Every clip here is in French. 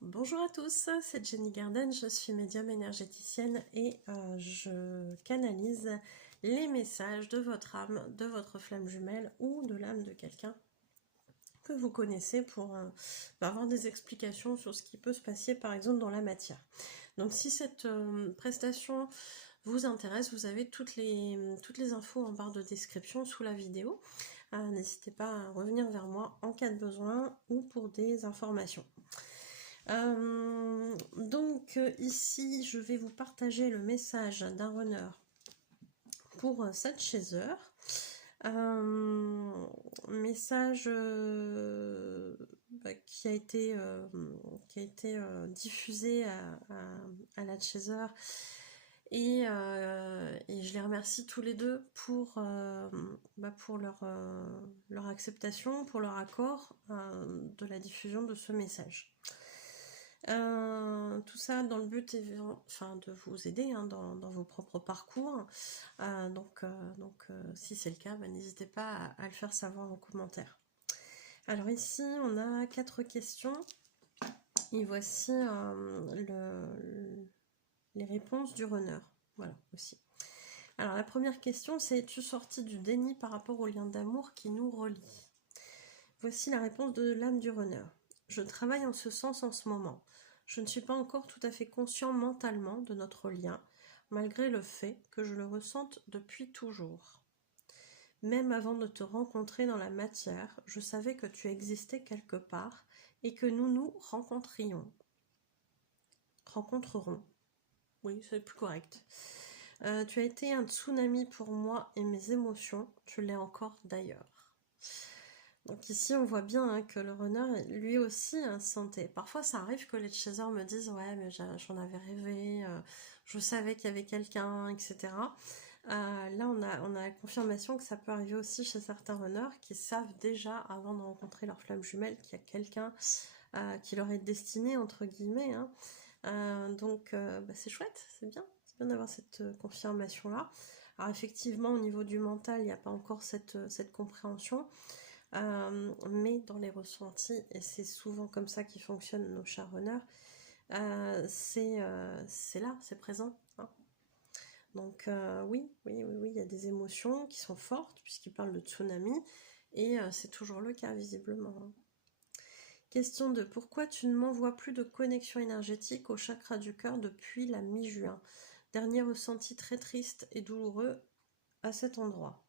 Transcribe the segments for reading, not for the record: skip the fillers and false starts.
Bonjour à tous, c'est Jenny Garden, je suis médium énergéticienne et je canalise les messages de votre âme, de votre flamme jumelle ou de l'âme de quelqu'un que vous connaissez pour avoir des explications sur ce qui peut se passer par exemple dans la matière. Donc si cette prestation vous intéresse, vous avez toutes les infos en barre de description sous la vidéo. N'hésitez pas à revenir vers moi en cas de besoin ou pour des informations. Ici, je vais vous partager le message d'un runner pour cette chaser. Message qui a été diffusé à la chaser et je les remercie tous les deux pour leur acceptation, pour leur accord de la diffusion de ce message. Tout ça dans le but de vous aider dans vos propres parcours. Si c'est le cas, n'hésitez pas à le faire savoir en commentaire. Alors ici, on a 4 questions. Et voici les réponses du runner. Voilà, aussi. Alors la première question, c'est: es-tu sorti du déni par rapport au lien d'amour qui nous relie? Voici la réponse de l'âme du runner. Je travaille en ce sens en ce moment. Je ne suis pas encore tout à fait conscient mentalement de notre lien, malgré le fait que je le ressente depuis toujours. Même avant de te rencontrer dans la matière, je savais que tu existais quelque part et que nous nous rencontrerons. Oui, c'est plus correct. Tu as été un tsunami pour moi et mes émotions, tu l'es encore d'ailleurs. Donc ici, on voit bien que le runner, lui aussi, sentait. Parfois, ça arrive que les chasers me disent « Ouais, mais j'en avais rêvé, je savais qu'il y avait quelqu'un, etc. » Là, on a la confirmation que ça peut arriver aussi chez certains runners qui savent déjà, avant de rencontrer leur flamme jumelle, qu'il y a quelqu'un qui leur est destiné, entre guillemets. C'est chouette, c'est bien d'avoir cette confirmation-là. Alors effectivement, au niveau du mental, il n'y a pas encore cette compréhension. Mais dans les ressentis, et c'est souvent comme ça qu'ils fonctionnent nos chers runners, c'est là, c'est présent. Donc oui, il y a des émotions qui sont fortes, puisqu'il parle de tsunami, et c'est toujours le cas, visiblement. Question 2. Pourquoi tu ne m'envoies plus de connexion énergétique au chakra du cœur depuis la mi-juin? Dernier ressenti très triste et douloureux à cet endroit.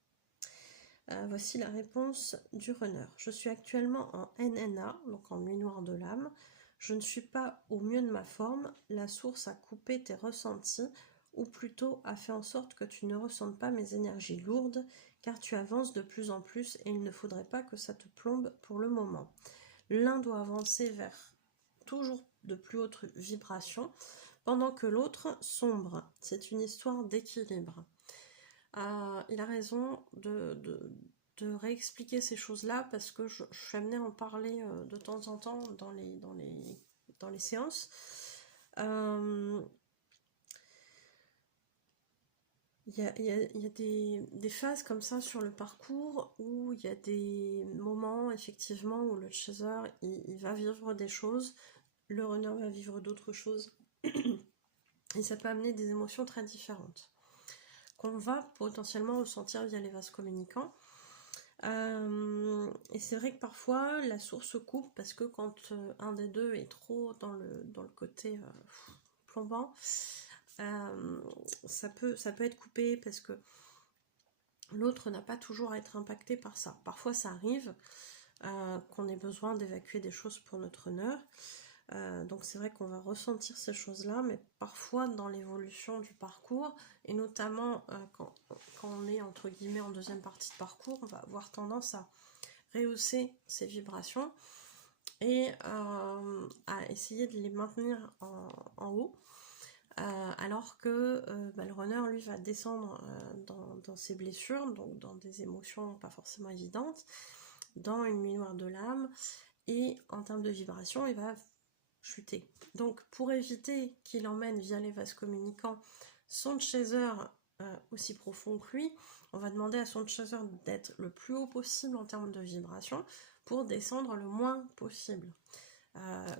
Voici la réponse du runner. Je suis actuellement en NNA, donc en nuit noire de l'âme. Je ne suis pas au mieux de ma forme. La source a coupé tes ressentis, ou plutôt a fait en sorte que tu ne ressentes pas mes énergies lourdes, car tu avances de plus en plus et il ne faudrait pas que ça te plombe pour le moment. L'un doit avancer vers toujours de plus hautes vibrations, pendant que l'autre sombre. C'est une histoire d'équilibre. Il a raison de réexpliquer ces choses-là, parce que je suis amenée à en parler de temps en temps dans les séances. Il y a des phases comme ça sur le parcours où il y a des moments effectivement où le chaser il va vivre des choses, le runner va vivre d'autres choses et ça peut amener des émotions très différentes qu'on va potentiellement ressentir via les vases communicants. Et c'est vrai que parfois la source coupe, parce que quand un des deux est trop dans le côté plombant, ça peut être coupé, parce que l'autre n'a pas toujours à être impacté par ça. Parfois ça arrive qu'on ait besoin d'évacuer des choses pour notre honneur. Donc c'est vrai qu'on va ressentir ces choses-là, mais parfois dans l'évolution du parcours, et notamment quand on est entre guillemets en deuxième partie de parcours, on va avoir tendance à rehausser ces vibrations et à essayer de les maintenir en haut, alors que le runner lui va descendre dans ses blessures, donc dans des émotions pas forcément évidentes, dans une nuit noire de l'âme, et en termes de vibration il va chuter. Donc pour éviter qu'il emmène via les vases communicants son chaser aussi profond que lui, on va demander à son chaser d'être le plus haut possible en termes de vibration pour descendre le moins possible.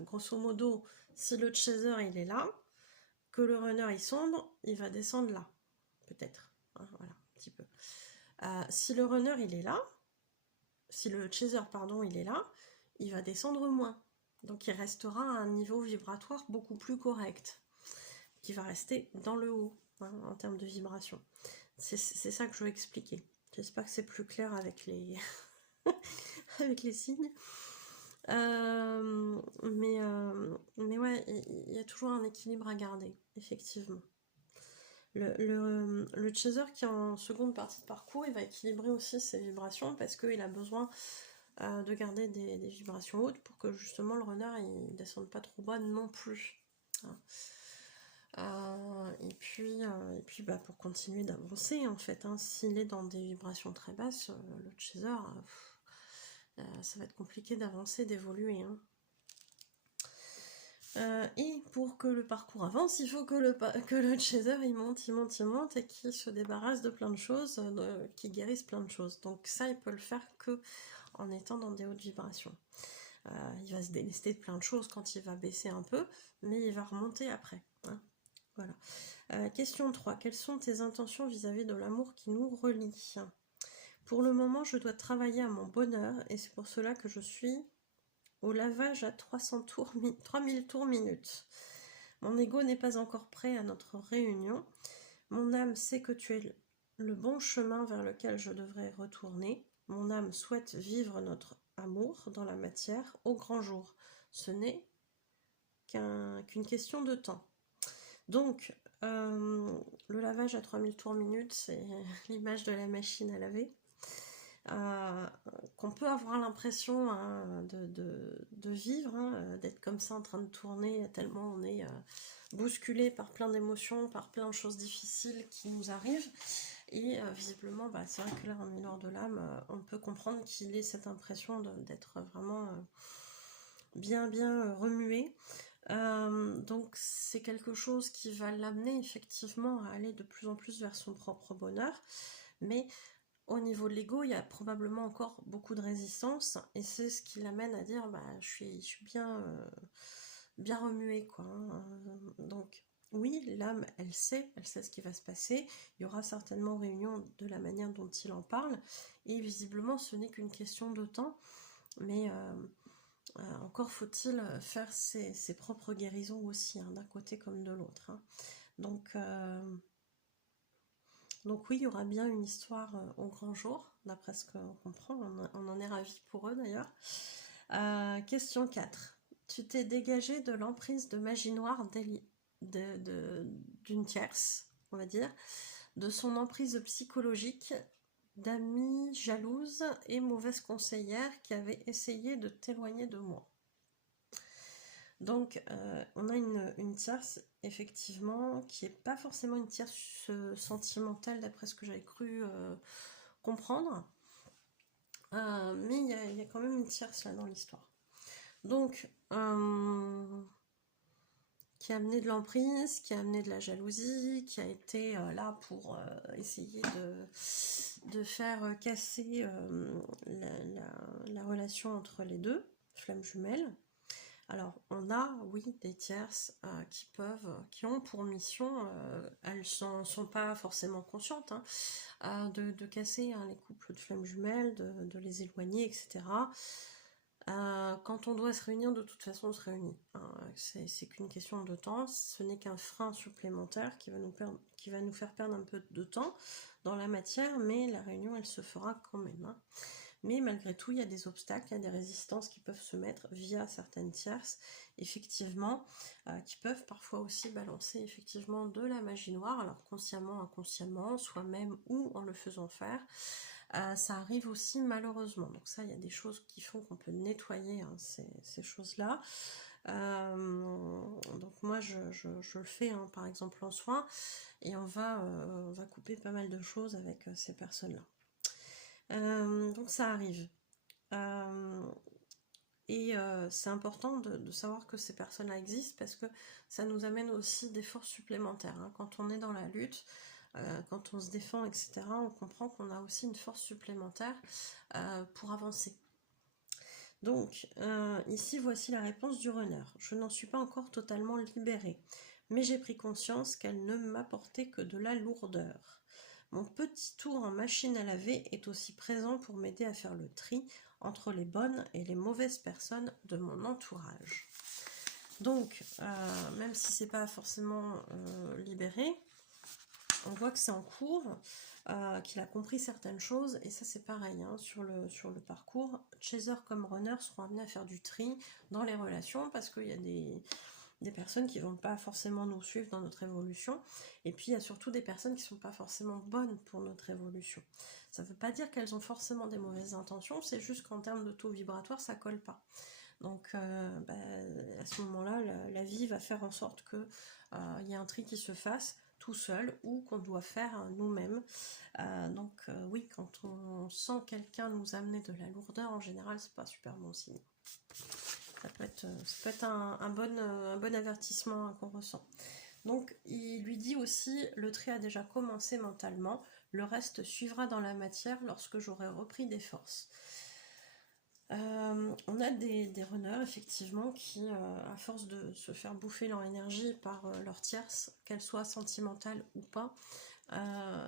Grosso modo, si le chaser il est là, que le runner il sombre, il va descendre là, peut-être. Hein, voilà, un petit peu. Si le runner il est là, si le chaser pardon il est là, il va descendre moins. Donc il restera à un niveau vibratoire beaucoup plus correct, qui va rester dans le haut, hein, en termes de vibration. C'est ça que je veux expliquer. J'espère que c'est plus clair avec les, avec les signes. Mais ouais, il y a toujours un équilibre à garder, effectivement. Le chaser qui est en seconde partie de parcours, il va équilibrer aussi ses vibrations parce qu'il a besoin de garder des vibrations hautes pour que justement le runner il descende pas trop bas non plus. Et puis bah, pour continuer d'avancer en fait, hein, s'il est dans des vibrations très basses, le chaser, ça va être compliqué d'avancer, d'évoluer. Hein. Et pour que le parcours avance, il faut que le chaser il monte et qu'il se débarrasse de plein de choses, qu'il guérisse plein de choses. Donc ça, il peut le faire que en étant dans des hautes vibrations. Il va se délester de plein de choses quand il va baisser un peu, mais il va remonter après. Hein. Voilà. Question 3. Quelles sont tes intentions vis-à-vis de l'amour qui nous relie? Pour le moment, je dois travailler à mon bonheur et c'est pour cela que je suis au lavage à 3000 tours minutes. Mon ego n'est pas encore prêt à notre réunion. Mon âme sait que tu es le bon chemin vers lequel je devrais retourner. Mon âme souhaite vivre notre amour dans la matière au grand jour. Ce n'est qu'une question de temps. Donc, le lavage à 3000 tours minutes, c'est l'image de la machine à laver. Qu'on peut avoir l'impression hein, de vivre, hein, d'être comme ça en train de tourner, tellement on est bousculé par plein d'émotions, par plein de choses difficiles qui nous arrivent. Et visiblement, bah, c'est vrai que là, en mineur de l'âme, on peut comprendre qu'il ait cette impression d'être vraiment bien remué. Donc c'est quelque chose qui va l'amener effectivement à aller de plus en plus vers son propre bonheur. Mais au niveau de l'ego, il y a probablement encore beaucoup de résistance et c'est ce qui l'amène à dire bah, je suis bien remuée quoi. Hein. Donc oui, l'âme, elle sait ce qui va se passer. Il y aura certainement réunion de la manière dont il en parle et visiblement ce n'est qu'une question de temps. Mais encore faut-il faire ses propres guérisons aussi, hein, d'un côté comme de l'autre. Hein. Donc oui, il y aura bien une histoire au grand jour, d'après ce qu'on comprend. On en est ravis pour eux d'ailleurs. Question 4. Tu t'es dégagé de l'emprise de magie noire d'une tierce, on va dire, de son emprise psychologique, d'amies jalouses et mauvaises conseillères qui avaient essayé de t'éloigner de moi. Donc, on a une tierce, effectivement, qui n'est pas forcément une tierce sentimentale, d'après ce que j'avais cru comprendre. Mais il y a quand même une tierce là dans l'histoire. Donc, qui a amené de l'emprise, qui a amené de la jalousie, qui a été là pour essayer de faire casser la relation entre les deux, flammes jumelles. Alors, on a, oui, des tierces qui ont pour mission, elles sont pas forcément conscientes, hein, de casser hein, les couples de flammes jumelles, de les éloigner, etc. Quand on doit se réunir, de toute façon, on se réunit. Hein. C'est qu'une question de temps, ce n'est qu'un frein supplémentaire qui va nous faire perdre un peu de temps dans la matière, mais la réunion, elle se fera quand même. Hein. Mais malgré tout, il y a des obstacles, il y a des résistances qui peuvent se mettre via certaines tierces, effectivement, qui peuvent parfois aussi balancer effectivement de la magie noire, alors consciemment, inconsciemment, soi-même ou en le faisant faire. Ça arrive aussi malheureusement. Donc ça, il y a des choses qui font qu'on peut nettoyer hein, ces choses-là. Donc moi, je le fais, hein, par exemple en soin, et on va couper pas mal de choses avec ces personnes-là. Donc ça arrive. Et c'est important de savoir que ces personnes-là existent parce que ça nous amène aussi des forces supplémentaires. Hein. Quand on est dans la lutte, quand on se défend, etc., on comprend qu'on a aussi une force supplémentaire pour avancer. Donc, ici, voici la réponse du runner. Je n'en suis pas encore totalement libérée, mais j'ai pris conscience qu'elle ne m'apportait que de la lourdeur. Mon petit tour en machine à laver est aussi présent pour m'aider à faire le tri entre les bonnes et les mauvaises personnes de mon entourage. Donc, même si c'est pas forcément libéré, on voit que c'est en cours, qu'il a compris certaines choses, et ça c'est pareil, hein, sur le parcours, chaser comme runner seront amenés à faire du tri dans les relations, parce qu'il y a des personnes qui vont pas forcément nous suivre dans notre évolution, et puis il y a surtout des personnes qui sont pas forcément bonnes pour notre évolution. Ça veut pas dire qu'elles ont forcément des mauvaises intentions, c'est juste qu'en termes de taux vibratoire, ça colle pas. Donc à ce moment-là, la vie va faire en sorte que y ait un tri qui se fasse tout seul ou qu'on doit faire nous-mêmes. Oui, quand on sent quelqu'un nous amener de la lourdeur, en général, c'est pas super bon signe. Ça peut être un bon avertissement qu'on ressent. Donc il lui dit aussi, le tri a déjà commencé mentalement, le reste suivra dans la matière lorsque j'aurai repris des forces. On a des runners effectivement qui, à force de se faire bouffer leur énergie par leur tierce, qu'elle soit sentimentale ou pas,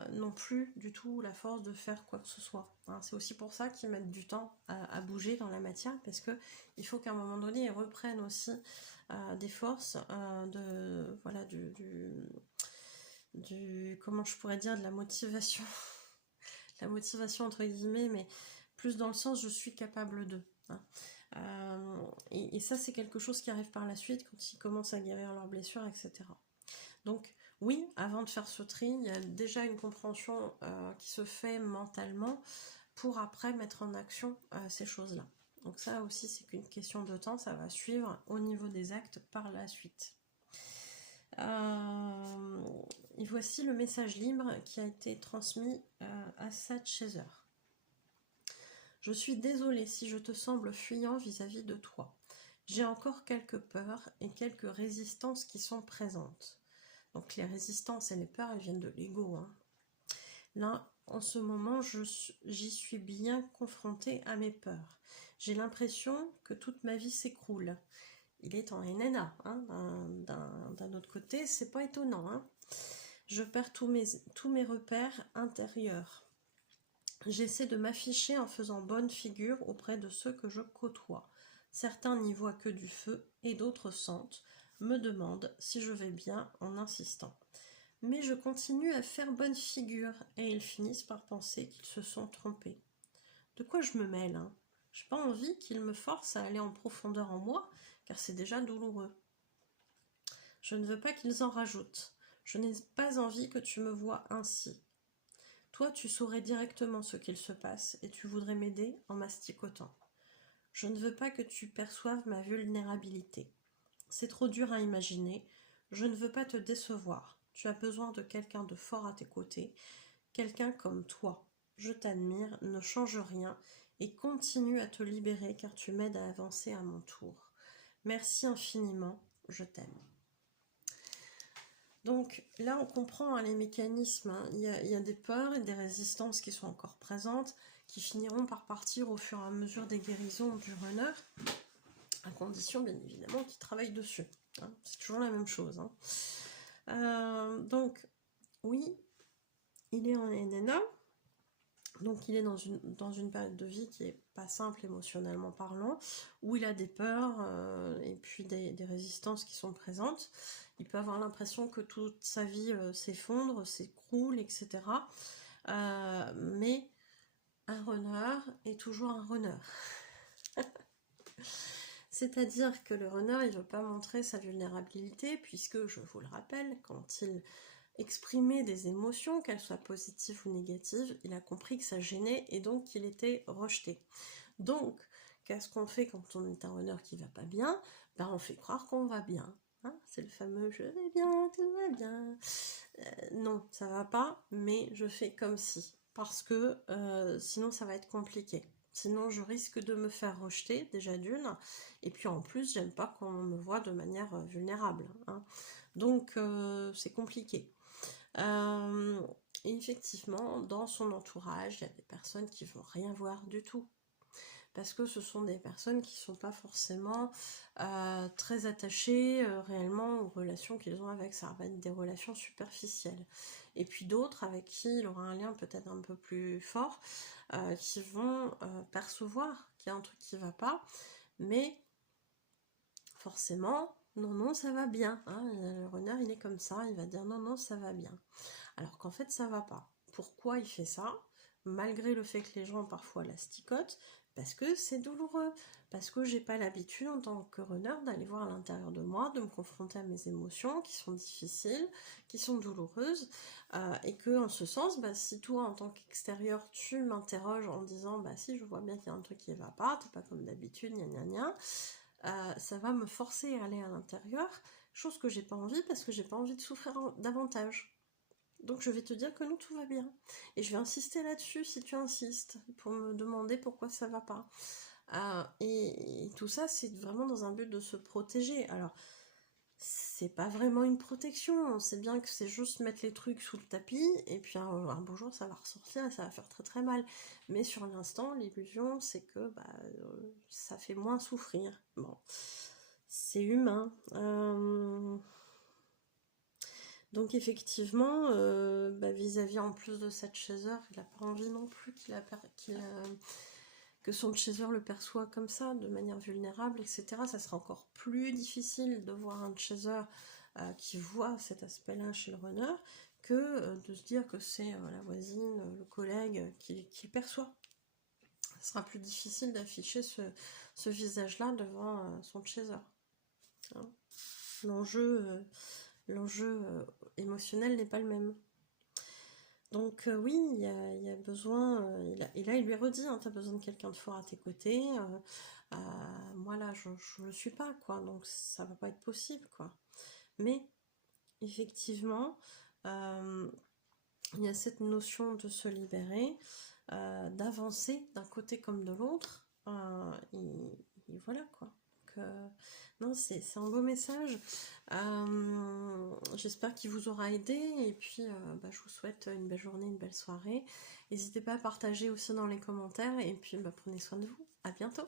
n'ont plus du tout la force de faire quoi que ce soit. Hein, c'est aussi pour ça qu'ils mettent du temps à bouger dans la matière, parce que il faut qu'à un moment donné ils reprennent aussi des forces, comment je pourrais dire, de la motivation, la motivation entre guillemets, mais plus dans le sens je suis capable de. Hein. Et ça c'est quelque chose qui arrive par la suite quand ils commencent à guérir leurs blessures, etc. Donc oui, avant de faire ce tri, il y a déjà une compréhension qui se fait mentalement pour après mettre en action ces choses-là. Donc ça aussi c'est qu'une question de temps, ça va suivre au niveau des actes par la suite. Et voici le message libre qui a été transmis à Seth Chaser. Je suis désolée si je te semble fuyant vis-à-vis de toi. J'ai encore quelques peurs et quelques résistances qui sont présentes. Donc les résistances et les peurs, elles viennent de l'ego. Hein. Là, en ce moment, j'y suis bien confrontée à mes peurs. J'ai l'impression que toute ma vie s'écroule. Il est en NNA. Hein. D'un autre côté, c'est pas étonnant. Hein. Je perds tous mes repères intérieurs. J'essaie de m'afficher en faisant bonne figure auprès de ceux que je côtoie. Certains n'y voient que du feu et d'autres sentent, me demandent si je vais bien en insistant. Mais je continue à faire bonne figure et ils finissent par penser qu'ils se sont trompés. De quoi je me mêle, hein ? J'ai pas envie qu'ils me forcent à aller en profondeur en moi, car c'est déjà douloureux. Je ne veux pas qu'ils en rajoutent. Je n'ai pas envie que tu me vois ainsi. Toi, tu saurais directement ce qu'il se passe et tu voudrais m'aider en masticotant. Je ne veux pas que tu perçoives ma vulnérabilité. C'est trop dur à imaginer. Je ne veux pas te décevoir. Tu as besoin de quelqu'un de fort à tes côtés, quelqu'un comme toi. Je t'admire, ne change rien et continue à te libérer car tu m'aides à avancer à mon tour. Merci infiniment, je t'aime. Donc là, on comprend les mécanismes. Hein. Il y a des peurs et des résistances qui sont encore présentes, qui finiront par partir au fur et à mesure des guérisons du runner, à condition bien évidemment qu'il travaille dessus. Hein. C'est toujours la même chose. Hein. Donc oui, il est en NNA, donc il est dans une période de vie qui est pas simple émotionnellement parlant, où il a des peurs et puis des résistances qui sont présentes. Il peut avoir l'impression que toute sa vie s'effondre, s'écroule, etc. Mais un runner est toujours un runner. C'est-à-dire que le runner, il ne veut pas montrer sa vulnérabilité, puisque, je vous le rappelle, quand il exprimait des émotions, qu'elles soient positives ou négatives, il a compris que ça gênait et donc qu'il était rejeté. Donc, qu'est-ce qu'on fait quand on est un runner qui va pas bien ? Ben, on fait croire qu'on va bien. Hein, c'est le fameux « je vais bien, tout va bien ». Non, ça va pas, mais je fais comme si. Parce que sinon, ça va être compliqué. Sinon, je risque de me faire rejeter, déjà d'une. Et puis en plus, j'aime pas qu'on me voit de manière vulnérable. Hein. Donc, c'est compliqué. Et effectivement, dans son entourage, il y a des personnes qui ne vont rien voir du tout. parce que ce sont des personnes qui sont pas forcément très attachées réellement aux relations qu'ils ont avec. Ça va être des relations superficielles. Et puis d'autres avec qui il aura un lien peut-être un peu plus fort, qui vont percevoir qu'il y a un truc qui va pas, mais forcément, non, non, ça va bien. Hein. Le renard, il est comme ça, il va dire non, non, ça va bien. Alors qu'en fait, ça va pas. Pourquoi il fait ça? Malgré le fait que les gens parfois l'asticotent, parce que c'est douloureux, parce que j'ai pas l'habitude en tant que runner d'aller voir à l'intérieur de moi, de me confronter à mes émotions qui sont difficiles, qui sont douloureuses, et que en ce sens, bah, si toi en tant qu'extérieur tu m'interroges en disant bah si je vois bien qu'il y a un truc qui va pas, t'es pas comme d'habitude, gna gna gna, ça va me forcer à aller à l'intérieur, chose que j'ai pas envie parce que j'ai pas envie de souffrir davantage. Donc je vais te dire que non, tout va bien. Et je vais insister là-dessus si tu insistes, pour me demander pourquoi ça va pas. Et tout ça, c'est vraiment dans un but de se protéger. Alors, c'est pas vraiment une protection, on sait bien que c'est juste mettre les trucs sous le tapis, et puis un beau jour ça va ressortir et ça va faire très très mal. Mais sur l'instant, l'illusion, c'est que ça fait moins souffrir. Bon, c'est humain. Donc effectivement, vis-à-vis en plus de cette chasseur, il n'a pas envie non plus que son chaser le perçoit comme ça, de manière vulnérable, etc. Ça sera encore plus difficile de voir un chaser qui voit cet aspect-là chez le runner que de se dire que c'est la voisine, le collègue qui le perçoit. Ça sera plus difficile d'afficher ce visage-là devant son chaser. Hein. L'enjeu émotionnel n'est pas le même. Donc oui, il y a besoin, et là il lui redit, hein, t'as besoin de quelqu'un de fort à tes côtés, moi là je le suis pas, quoi, donc ça va pas être possible, quoi. Mais effectivement, il y a cette notion de se libérer, d'avancer d'un côté comme de l'autre, et voilà, quoi. Donc, non, c'est un beau message. J'espère qu'il vous aura aidé, et puis je vous souhaite une belle journée, une belle soirée. N'hésitez pas à partager aussi dans les commentaires, et puis prenez soin de vous. À bientôt.